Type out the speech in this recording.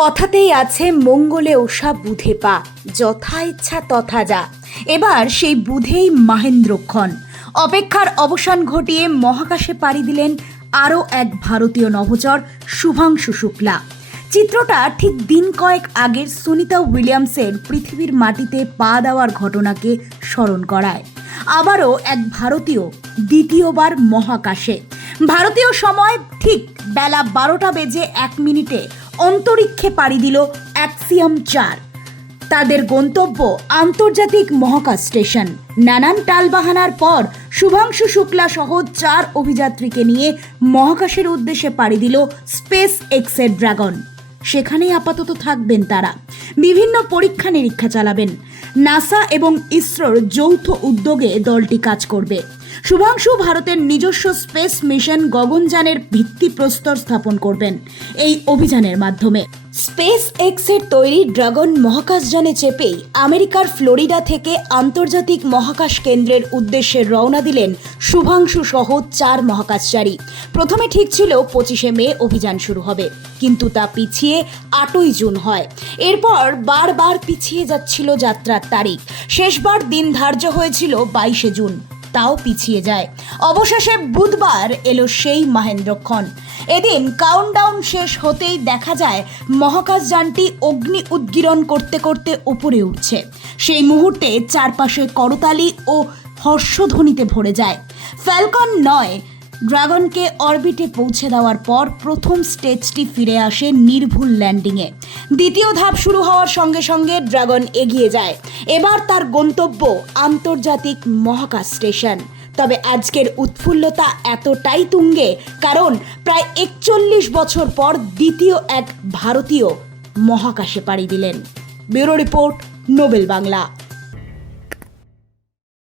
কথাতেই আছে, মঙ্গলে ওষা বুধে পা, যথা ইচ্ছা তথা যা। এবার সেই বুধেই মাহেন্দ্রক্ষণ। অপেক্ষার অবসান ঘটিয়ে মহাকাশে পাড়ি দিলেন আরও এক ভারতীয় নভোচর, শুভাংশু শুক্লা। চিত্রটা ঠিক দিন কয়েক আগের সুনিতা উইলিয়ামসের পৃথিবীর মাটিতে পা দেওয়ার ঘটনাকে স্মরণ করায়। আবারও এক ভারতীয় দ্বিতীয়বার মহাকাশে। ভারতীয় সময় ঠিক বেলা বারোটা বেজে এক মিনিটে অন্তরিক্ষে পাড়ি দিল অ্যাক্সিয়াম চার। তাদের গন্তব্য আন্তর্জাতিক মহাকাশ স্টেশন। নানান টালবাহানার পর শুভাংশু শুক্লা সহ চার অভিযাত্রীকে নিয়ে মহাকাশের উদ্দেশ্যে পাড়ি দিল স্পেস এক্সের ড্রাগন। সেখানেই আপাতত থাকবেন তারা। বিভিন্ন পরীক্ষা নিরীক্ষা চালাবেন। নাসা এবং ইসরোর যৌথ উদ্যোগে দলটি কাজ করবে। শুভাংশু ভারতের নিজস্ব স্পেস মিশন গগনযানের ভিত্তিপ্রস্তর স্থাপন করবেন এই অভিযানের মাধ্যমে। স্পেস এক্সের তৈরি ড্রাগন মহাকাশযানে চেপেই আমেরিকার ফ্লোরিডা থেকে আন্তর্জাতিক মহাকাশ কেন্দ্রের উদ্দেশ্যে রওনা দিলেন শুভাংশু সহ চার মহাকাশচারী। প্রথমে ঠিক ছিল পঁচিশে মে অভিযান শুরু হবে, কিন্তু তা পিছিয়ে আটই জুন হয়। এরপর বারবার পিছিয়ে যাচ্ছিল যাত্রার তারিখ। শেষবার দিন ধার্য হয়েছিল বাইশে জুন। তাও পিছিয়ে যায়। অবশেষে বুধবার এলো সেই মাহেন্দ্রক্ষণ। এদিন কাউন্টডাউন শেষ হতেই দেখা যায় মহাকাশযানটি অগ্নি উদ্গীরণ করতে করতে উপরে উঠছে। সেই মুহূর্তে চারপাশে করতালি ও হর্ষধ্বনিতে ভরে যায়। ফ্যালকন নয় ড্রাগনকে অরবিটে পৌঁছে দেওয়ার পর প্রথম স্টেজটি ফিরে আসে নির্ভুল ল্যান্ডিংয়ে। দ্বিতীয় ধাপ শুরু হওয়ার সঙ্গে সঙ্গে ড্রাগন এগিয়ে যায়। এবার তার গন্তব্য আন্তর্জাতিক মহাকাশ স্টেশন। তবে আজকের উৎফুল্লতা এতটাই তুঙ্গে, কারণ প্রায় একচল্লিশ বছর পর দ্বিতীয় এক ভারতীয় মহাকাশে পাড়ি দিলেন। Bureau report, Nobel Bangla.